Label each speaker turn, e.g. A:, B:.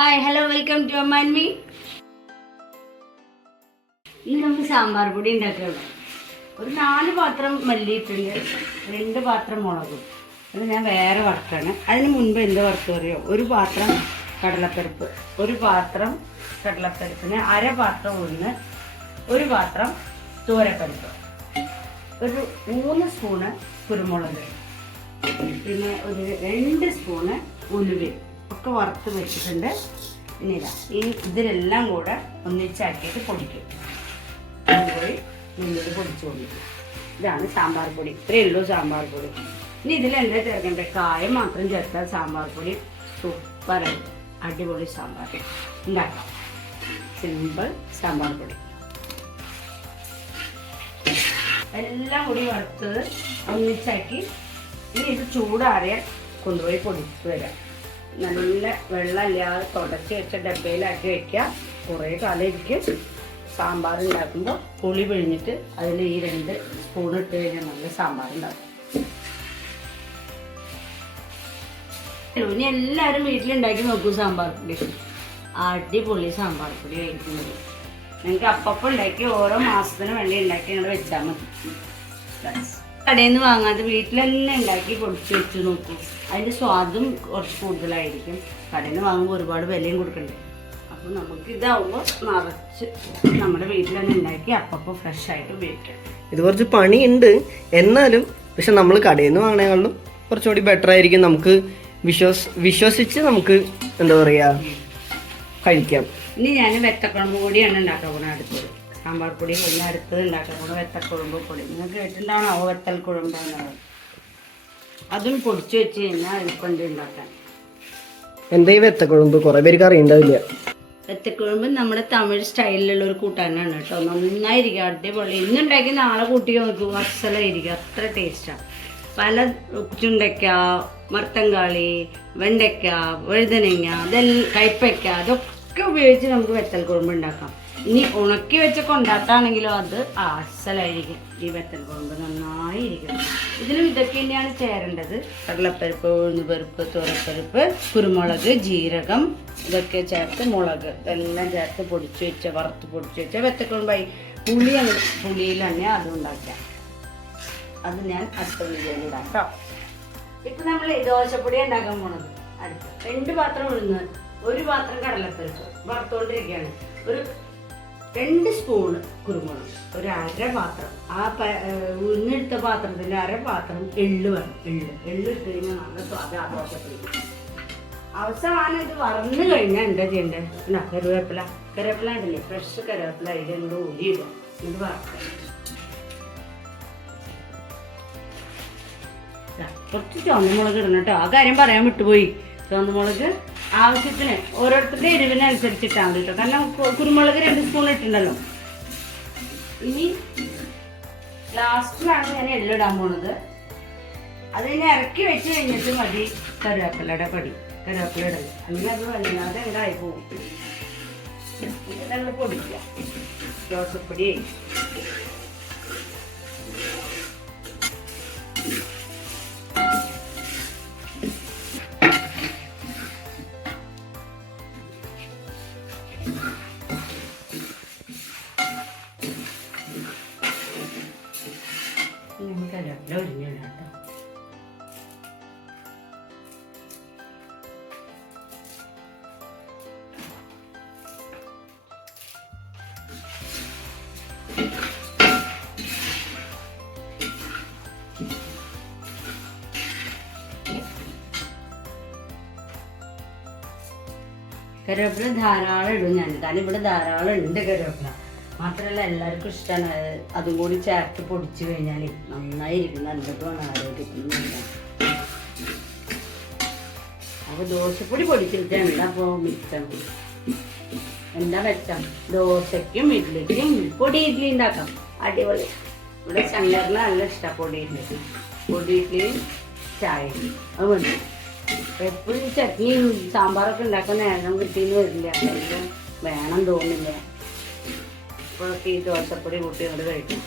A: Hi hello welcome to അമ്മാൻമി ഇന്ന് നമുക്ക് സാമ്പാർ പൊടി ഉണ്ടാക്കുകയുള്ളൂ ഒരു നാല് പാത്രം മല്ലിയിട്ടുണ്ട് രണ്ട് പാത്രം മുളകും. അത് ഞാൻ വേറെ വറുക്കാണ് അതിന് മുൻപ് എന്ത് വറുത്ത് അറിയോ? ഒരു പാത്രം കടലപ്പരിപ്പ് ഒരു പാത്രം കടലപ്പരിപ്പിന് അര പാത്രം ഉഴുന്ന് ഒരു പാത്രം തോരപ്പരിപ്പ്. ഒരു മൂന്ന് സ്പൂണ് കുരുമുളക് പിന്നെ ഒരു രണ്ട് സ്പൂണ് ഉലുവയും. ഒക്കെ വറുത്ത് വെച്ചിട്ടുണ്ട്. ഇനി ഇതാ ഈ ഇതിലെല്ലാം കൂടെ ഒന്നിച്ചാക്കിയിട്ട് പൊടിക്കും. പൊടി മുന്നിൽ പൊടിച്ചു കൊണ്ടിരിക്കും ഇതാണ് സാമ്പാർ പൊടി. ഇത്രയേ ഉള്ളൂ സാമ്പാർ പൊടി. ഇനി ഇതിൽ എന്താ ചേർക്കേണ്ടത്? കായം മാത്രം ചേർത്താൽ സാമ്പാർ പൊടി സൂപ്പറായി അടിപൊളി സാമ്പാർ ഉണ്ടാക്കാം. സിമ്പിൾ സാമ്പാർ പൊടി. എല്ലാം കൂടി വറുത്തത് ഒന്നിച്ചാക്കി ഇനി ഇത് ചൂടാറിയാൽ കൊണ്ടുപോയി പൊടിച്ചു വരാം. നല്ല വെള്ളമില്ലാതെ തുടച്ച് വെച്ച ഡബയിലാക്കി വെക്കുക. കുറേ കാലം ഇരിക്കും. സാമ്പാർ ഉണ്ടാക്കുമ്പോൾ പുളി പിഴിഞ്ഞിട്ട് അതിൽ ഈ രണ്ട് സ്പൂൺ ഇട്ട് കഴിഞ്ഞാൽ നല്ല സാമ്പാർ ഉണ്ടാക്കും ഇനി എല്ലാവരും വീട്ടിലുണ്ടാക്കി നോക്കൂ സാമ്പാർ പൊടി. അടിപൊളി സാമ്പാർ പൊടി കഴിക്കുന്നത് നിങ്ങൾക്ക് അപ്പപ്പം ഉണ്ടാക്കി ഓരോ മാസത്തിന് വേണ്ടി ഉണ്ടാക്കി നിങ്ങൾ വെച്ചാൽ മതി. കടയിൽ നിന്ന് വാങ്ങാതെ വീട്ടിൽ തന്നെ ഉണ്ടാക്കി പൊടിച്ച് വെച്ച് നോക്കൂ. അതിന്റെ സ്വാദും കുറച്ച് കൂടുതലായിരിക്കും. കടയിൽ നിന്ന് വാങ്ങുമ്പോൾ ഒരുപാട് വിലയും കൊടുക്കണ്ടേ? അപ്പോൾ നമുക്ക് ഇതാവുമ്പോൾ നിറച്ച് നമ്മുടെ വീട്ടിൽ തന്നെ ഉണ്ടാക്കി അപ്പപ്പോൾ ഫ്രഷ് ആയിട്ട് ഉപയോഗിക്കാം.
B: ഇത് കുറച്ച് പണിയുണ്ട്. എന്നാലും പക്ഷെ നമ്മൾ കടയിൽ നിന്ന് വാങ്ങണേക്കാളും കുറച്ചുകൂടി ബെറ്റർ ആയിരിക്കും. നമുക്ക് വിശ്വസ് വിശ്വസിച്ച് നമുക്ക് എന്താ പറയുക കഴിക്കാം.
A: ഇനി ഞാൻ വെത്തക്കുഴമ്പ് കൂടിയാണ് ഉണ്ടാക്കാൻ പോകുന്നത് അടുത്തത്. സാമ്പാർ പൊടി എല്ലാം അടുത്തത് ഉണ്ടാക്കുന്നത് വെത്തക്കുഴമ്പ് പൊടി. നിങ്ങൾ കേട്ടിട്ടുണ്ടാവണോ വെത്തൽ കുഴമ്പ് എന്നുള്ളത്. അതും പൊടിച്ചു വെച്ച് കഴിഞ്ഞാൽ എളുപ്പമുണ്ട് ഉണ്ടാക്കാൻ.
B: എന്താ ഈ വെത്തക്കുഴമ്പ്? കുറേ പേർക്ക് അറിയണ്ടാവില്ല.
A: വെത്തക്കുഴമ്പ് നമ്മുടെ തമിഴ് സ്റ്റൈലിലുള്ള ഒരു കൂട്ടാനാണ് കേട്ടോ. നന്നായിരിക്കും അടിപൊളി. ഇന്നുണ്ടാക്കി നാളെ കൂട്ടി നോക്കും അസലായിരിക്കും അത്ര ടേസ്റ്റാണ് പല ചുണ്ടയ്ക്ക മർത്തങ്കാളി വെണ്ടയ്ക്ക വഴുതനങ്ങ ഇതെല്ലാം കയ്പ്പയ്ക്ക അതൊക്കെ ഉപയോഗിച്ച് നമുക്ക് വെത്തൽ കുഴമ്പ് ഉണ്ടാക്കാം. ഇനി ഉണക്കി വെച്ച കൊണ്ടാട്ടാണെങ്കിലോ അത് അസലായിരിക്കും. ഈ വെത്തൽ നന്നായി ഇരിക്കും. ഇതിലും ഇതൊക്കെ തന്നെയാണ് ചേരേണ്ടത്. കടലപ്പരിപ്പ് ഉഴുന്നുപരിപ്പ് തുറപ്പരിപ്പ് കുരുമുളക് ജീരകം ഇതൊക്കെ ചേർത്ത് മുളക് ഇതെല്ലാം ചേർത്ത് പൊടിച്ച് വെച്ച വറുത്ത് പൊടിച്ച് വെച്ച വെത്തക്കുഴമ്പായി പുളി പുളിയിൽ തന്നെ അത് ഉണ്ടാക്കാം. അത് ഞാൻ അടുത്ത വീഡിയോയിൽ ഇടാം കേട്ടോ. ഇപ്പൊ നമ്മൾ ദോശപ്പൊടി ഉണ്ടാക്കാൻ പോണത് അടുത്ത്. രണ്ട് പാത്രം ഉഴുന്ന് ഒരു പാത്രം കടലപ്പരിപ്പ് വറുത്തോണ്ടിരിക്കുകയാണ്. ഒരു രണ്ട് സ്പൂണ് കുരുമുളക്. ഒരു അര പാത്രം. ആ പ- ഏഹ് ഉഴുന്നെടുത്ത പാത്രത്തിൽ അര പാത്രം എള്ള് വേണം. എള്ള്. എള്ള് ഇട്ട് കഴിഞ്ഞാൽ നല്ല സ്വാദ ആഘോഷപ്പെടും അവസാനം ഇത് വറന്നു കഴിഞ്ഞാൽ എന്താ ചെയ്യണ്ടേ? എന്നാ കരുവേപ്പില കരുവേപ്പില ഉണ്ടല്ലേ? ഫ്രഷ് കരുവേപ്പില അതിൽ ഒലി ഇടും വറക്കാം ദാ, കുറച്ച് ചുവന്നമുളക് ഇടണം കേട്ടോ. ആ കാര്യം പറയാൻ വിട്ടുപോയി. ചുവന്നമുളക് ആവശ്യത്തിന് ഓരോരുത്തരുടെ എരിവിനനുസരിച്ചിട്ടാൽ മതി കേട്ടോ. കാരണം കുരുമുളക് രണ്ട് സ്പൂൺ ഇട്ടുണ്ടല്ലോ ഇനി ലാസ്റ്റിലാണ് ഞാൻ എള്ളിടാൻ പോണത്. അത് ഇനി ഇറക്കി വെച്ച് കഴിഞ്ഞിട്ട് മതി കരുവേപ്പിലയുടെ പടി. കരുവേപ്പില അല്ലെങ്കിൽ അത് വല്ലാതെ ഉണ്ടായി പോകും. ഇതെല്ലാം പൊടിക്കുക. ദോശപ്പൊടി. കരുവേപ്പില ധാരാളം ഇടും ഞാൻ. കാരണം ഇവിടെ ധാരാളം ഉണ്ട് കരുവേപ്പില മാത്രമല്ല എല്ലാവർക്കും ഇഷ്ടമാണ്. അതും കൂടി ചേർത്ത് പൊടിച്ചു കഴിഞ്ഞാൽ നന്നായിരിക്കും. നല്ലതുമാണ്. ആരോഗ്യത്തിന് അപ്പൊ ദോശപ്പൊടി പൊടിച്ചിട്ട് ഉണ്ട് അപ്പോ മിച്ചം? എന്താ വെച്ചാൽ ദോശയ്ക്കും ഇഡ്ലിക്കും പൊടി ഇഡ്ഡലി ഉണ്ടാക്കാം. അടിപൊളി. ഇവിടെ ശങ്കറിന് നല്ല ഇഷ്ടമാണ് പൊടി ഇഡ്ഡലി പൊടി ഇഡ്ഡലിയും മതി. എപ്പോഴും ചട്നിയും സാമ്പാറൊക്കെ ഉണ്ടാക്കുന്ന നേരം കിട്ടിയെന്ന് വരില്ല. വേണം തോന്നില്ല ഇപ്പോഴൊക്കെ ഈ ദോശപ്പൊടി കൂട്ടി കൊണ്ട് കഴിക്കും.